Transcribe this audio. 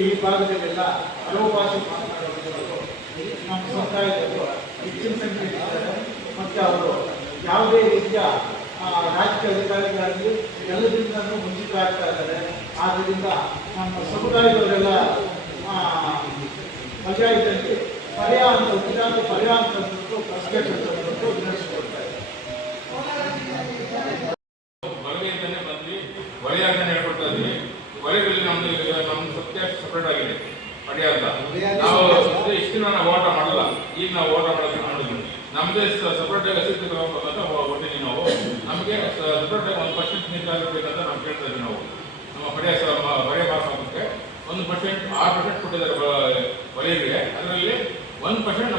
ಈ ಭಾಗದಲ್ಲೆಲ್ಲ ಹಲವು ಭಾಷೆ ಮಾತನಾಡುವಂಥವರು ನಮ್ಮ ಸಮುದಾಯದವರು ಹೆಚ್ಚಿನ ಸಂಖ್ಯೆಯಲ್ಲಿದ್ದಾರೆ. ಮತ್ತು ಅವರು ಯಾವುದೇ ರೀತಿಯ ರಾಜಕೀಯ ಅಧಿಕಾರಿಗಳಾಗಲಿ ಎಲ್ಲದಿಂದಲೂ ವಂಚಿತರಾಗ್ತಾ ಇದ್ದಾರೆ. ಆದ್ದರಿಂದ ನಮ್ಮ ಸಮುದಾಯದವರೆಲ್ಲ ಪರ್ಯಾಯದಲ್ಲಿ ಪರ್ಯಾಯ ಅಂತ ಉಪಜಾತಿ ಪರ್ಯಾಯ ಅಂತ ಅಂದ್ಬಿಟ್ಟು ಪ್ರಶ್ನೆ ಕಲ್ತ್ಕೊಂಡು ವಿನಂತಿಸಿಕೊಡ್ತಾರೆ. ಬಲಗೈಯಿಂದನೇ ಬಂದ್ವಿ, ವಲಯಾರ್ಜನೆ ಹೇಳ್ಕೊಡ್ತಾ ಇದ್ವಿ. ವಲಯದಲ್ಲಿ ನಮ್ದು ಸಬ್ಜೆಕ್ಟ್ ಸಪ್ರೇಟ್ ಆಗಿದೆ ಪಡ್ಯ ಅಂತ. ನಾವು ಇಷ್ಟು ದಿನ ನಾವು ಓಟ ಮಾಡಲ್ಲ, ಈಗ ನಾವು ಓಟ ಮಾಡೋದಕ್ಕೆ ಮಾಡಿದ್ವಿ. ನಮ್ಮದೇ ಸಪ್ರೇಟ್ ಆಗಿ ಅಸಿಸ್ಟೆಂಟ್ ಅಂತ ಹೊಟ್ಟಿನಿ ನಾವು. ನಮಗೆ ಸಪ್ರೇಟ್ ಆಗಿ 1% ನೀರಾಗಬೇಕಂತ ನಾವು ಕೇಳ್ತಾ ಇದ್ವಿ. ನಾವು ನಮ್ಮ ಪಡ್ಯ ಭಾಷೆ 1% 6% ಕೊಟ್ಟಿದ್ದಾರೆ ವಲಯರಿಗೆ. ಅದರಲ್ಲಿ 1%